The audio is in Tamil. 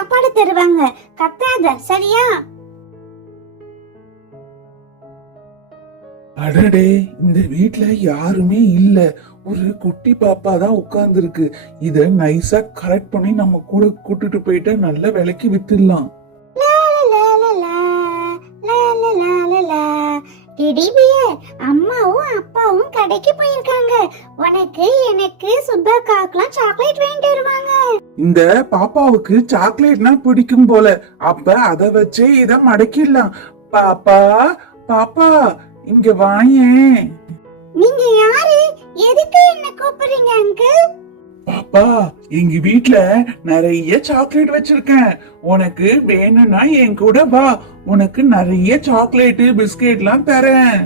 சாப்பாடு தருவாங்க. கத்தாத சரியா? அடடே, இந்த வீட்ல யாருமே இல்ல. ஒரு குட்டி பாப்பா தான் உட்கார்ந்து இருக்கு. இத நைஸா கரெக்ட் பண்ணி நம்ம கூட கூட்டிட்டு போயிட்டு நல்ல விலைக்கு வித்துடலாம். அம்மாவும் அப்பாவும் கடைக்கு போயிருக்காங்க. உனக்கு எனக்கு சுப்பாக்காக்கெல்லாம் சாக்லேட் வாங்கிட்டு வருவாங்க. இந்த பாப்பாவுக்கு சாக்லேட்னா பிடிக்கும் போல. அப்ப அத வச்சே இத மடக்கிடலாம். பாப்பா பாப்பா இங்க வாயேன். நீங்க யாரு? எதுக்கு என்ன கூப்பிடுறீங்க அங்கிள்? பாப்பா, எங்க வீட்ல நிறைய சாக்லேட் வச்சிருக்கேன். உனக்கு வேணும்னா என் கூட வா. உனக்கு நிறைய சாக்லேட் பிஸ்கெட்லாம் தரேன்.